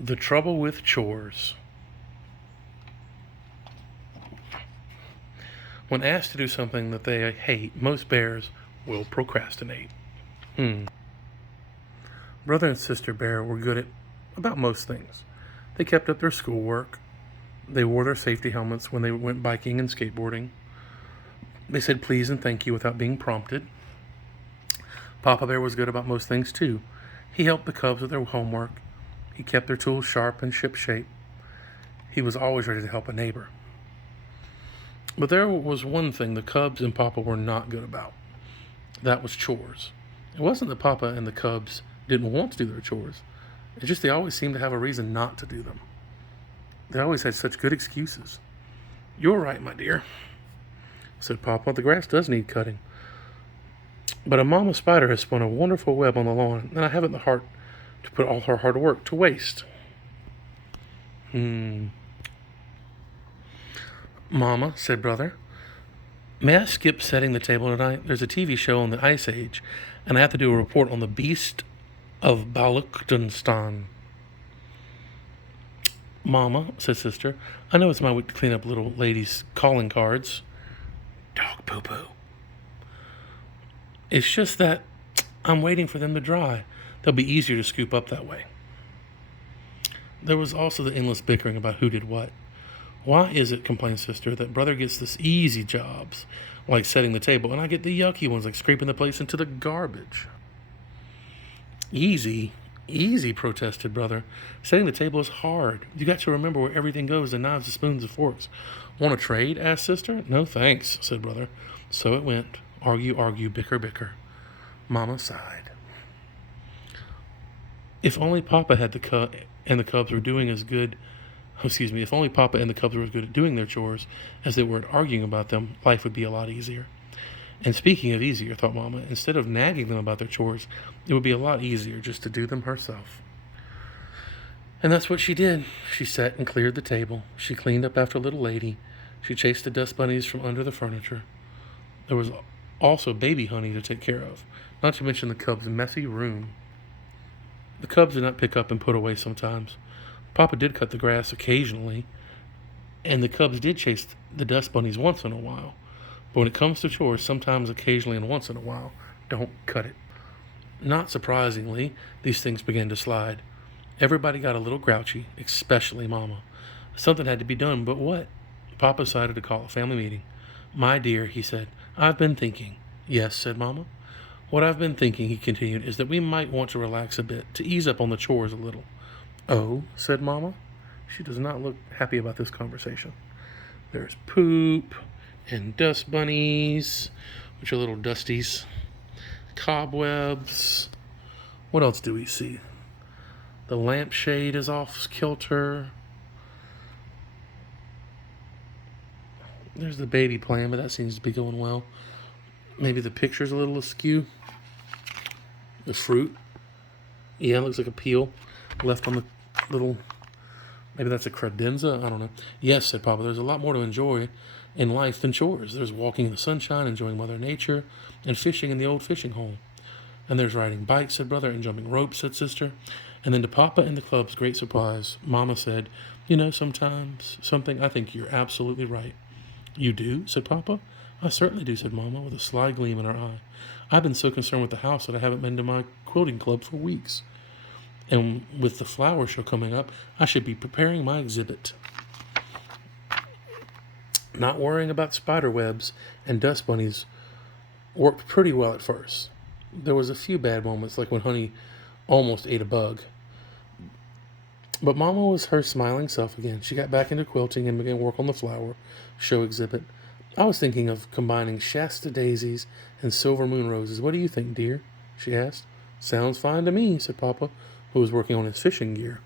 The trouble with chores. When asked to do something that they hate, most bears will procrastinate. Brother and sister bear were good at about most things. They kept up their schoolwork. They wore their safety helmets when they went biking and skateboarding. They said please and thank you without being prompted. Papa Bear was good about most things too. He helped the cubs with their homework. He kept their tools sharp and shipshape. He was always ready to help a neighbor. But there was one thing the cubs and Papa were not good about. That was chores. It wasn't that Papa and the cubs didn't want to do their chores. It's just they always seemed to have a reason not to do them. They always had such good excuses. "You're right, my dear," said Papa. "The grass does need cutting. But a mama spider has spun a wonderful web on the lawn, and I haven't the heart to put all her hard work to waste." "Mama," said Brother, "may I skip setting the table tonight? There's a TV show on the Ice Age, and I have to do a report on the beast of Berenstain." "Mama," said Sister, "I know it's my week to clean up little ladies' calling cards." "Dog poo-poo." "It's just that I'm waiting for them to dry. They'll be easier to scoop up that way." There was also the endless bickering about who did what. "Why is it," complained Sister, "that Brother gets this easy jobs, like setting the table, and I get the yucky ones, like scraping the plates into the garbage?" "Easy? Easy," protested Brother. "Setting the table is hard. You got to remember where everything goes, the knives, the spoons, the forks." "Want to trade?" asked Sister. "No, thanks," said Brother. So it went. Argue, argue, bicker, bicker. Mama sighed. If only Papa had and the Cubs were doing as good. If only Papa and the Cubs were as good at doing their chores as they were at arguing about them, life would be a lot easier. And speaking of easier, thought Mama, instead of nagging them about their chores, it would be a lot easier just to do them herself. And that's what she did. She sat and cleared the table. She cleaned up after little lady. She chased the dust bunnies from under the furniture. There was also baby honey to take care of, not to mention the Cubs' messy room. The Cubs did not pick up and put away sometimes. Papa did cut the grass occasionally, and the Cubs did chase the dust bunnies once in a while. But when it comes to chores, sometimes, occasionally, and once in a while, don't cut it. Not surprisingly, these things began to slide. Everybody got a little grouchy, especially Mama. Something had to be done, but what? Papa decided to call a family meeting. "My dear," he said, "I've been thinking." "Yes," said Mama. "What I've been thinking," he continued, "is that we might want to relax a bit, to ease up on the chores a little." "Oh," said Mama. She does not look happy about this conversation. There's poop and dust bunnies, which are little dusties, cobwebs. What else do we see? The lampshade is off kilter. There's the baby playing, but that seems to be going well. Maybe the picture's a little askew. The fruit, yeah, it looks like a peel left on the little. Maybe that's a credenza. I don't know. "Yes," said Papa, "there's a lot more to enjoy in life than chores. There's walking in the sunshine, enjoying Mother Nature, and fishing in the old fishing hole." "And there's riding bikes," said Brother, "and jumping ropes," said Sister. And then to Papa and the Club's great surprise, Mama said, "You know, sometimes something, I think you're absolutely right." "You do?" said Papa. "I certainly do," said Mama, with a sly gleam in her eye. "I've been so concerned with the house that I haven't been to my quilting club for weeks. And with the flower show coming up, I should be preparing my exhibit." Not worrying about spider webs and dust bunnies worked pretty well at first. There was a few bad moments, like when Honey almost ate a bug. But Mama was her smiling self again. She got back into quilting and began work on the flower show exhibit. "I was thinking of combining Shasta daisies and silver moon roses. What do you think, dear?" she asked. "Sounds fine to me," said Papa, who was working on his fishing gear.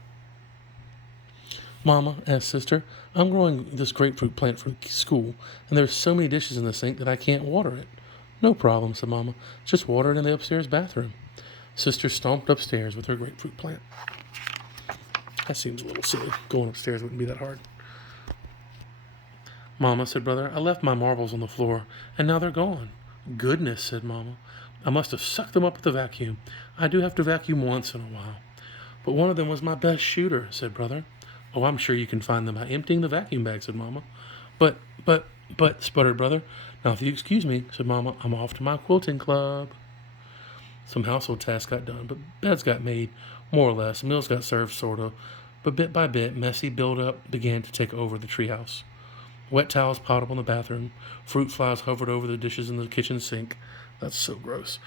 "Mama," asked Sister, "I'm growing this grapefruit plant for school, and there's so many dishes in the sink that I can't water it." "No problem," said Mama. "Just water it in the upstairs bathroom." Sister stomped upstairs with her grapefruit plant. That seems a little silly. Going upstairs wouldn't be that hard. "Mama," said Brother, "I left my marbles on the floor, and now they're gone." "Goodness," said Mama. "I must have sucked them up with the vacuum. I do have to vacuum once in a while." But one of them was my best shooter, said Brother. Oh, I'm sure you can find them by emptying the vacuum bag, said Mama. But, sputtered Brother. Now, if you excuse me, said Mama, I'm off to my quilting club. Some household tasks got done, but beds got made, more or less. Meals got served, sort of. But bit by bit, messy build-up began to take over the treehouse. Wet towels piled up on the bathroom. Fruit flies hovered over the dishes in the kitchen sink. That's so gross.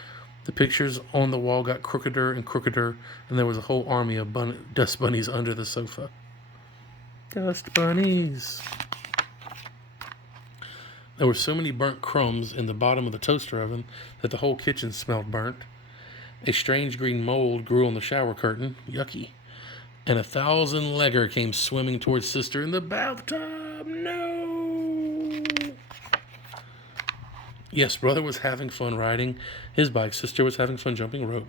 The pictures on the wall got crookeder and crookeder, and there was a whole army of dust bunnies under the sofa. Dust bunnies. There were so many burnt crumbs in the bottom of the toaster oven that the whole kitchen smelled burnt. A strange green mold grew on the shower curtain. Yucky. And a 1,000-legger came swimming towards Sister in the bathtub. No! Yes, Brother was having fun riding his bike. Sister was having fun jumping rope.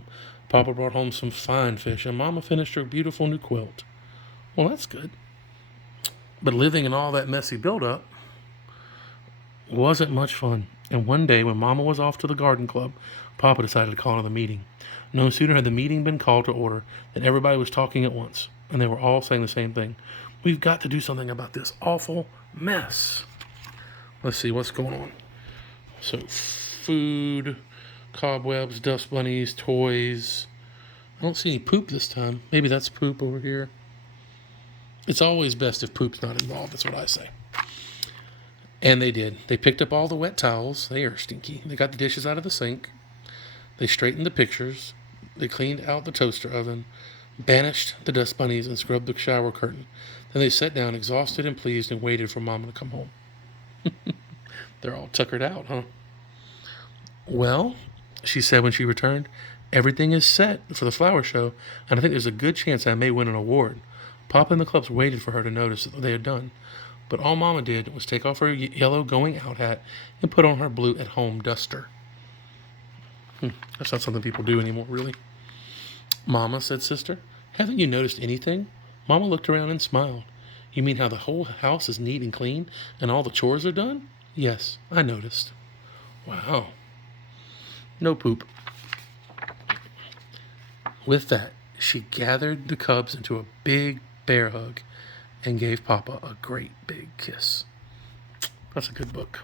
Papa brought home some fine fish, and Mama finished her beautiful new quilt. Well, that's good. But living in all that messy buildup wasn't much fun. And one day, when Mama was off to the garden club, Papa decided to call another meeting. No sooner had the meeting been called to order than everybody was talking at once, and they were all saying the same thing. We've got to do something about this awful mess. Let's see what's going on. So, food, cobwebs, dust bunnies, toys. I don't see any poop this time. Maybe that's poop over here. It's always best if poop's not involved, that's what I say. And they did. They picked up all the wet towels. They are stinky. They got the dishes out of the sink. They straightened the pictures. They cleaned out the toaster oven, banished the dust bunnies, and scrubbed the shower curtain. Then they sat down, exhausted and pleased, and waited for Mama to come home. They're all tuckered out, huh? Well, she said when she returned, everything is set for the flower show, and I think there's a good chance I may win an award. Papa and the clubs waited for her to notice what they had done. But all Mama did was take off her yellow going-out hat and put on her blue at-home duster. That's not something people do anymore, really. Mama, said Sister, haven't you noticed anything? Mama looked around and smiled. You mean how the whole house is neat and clean and all the chores are done? Yes, I noticed. Wow. No poop. With that, she gathered the cubs into a big bear hug and gave Papa a great big kiss. That's a good book.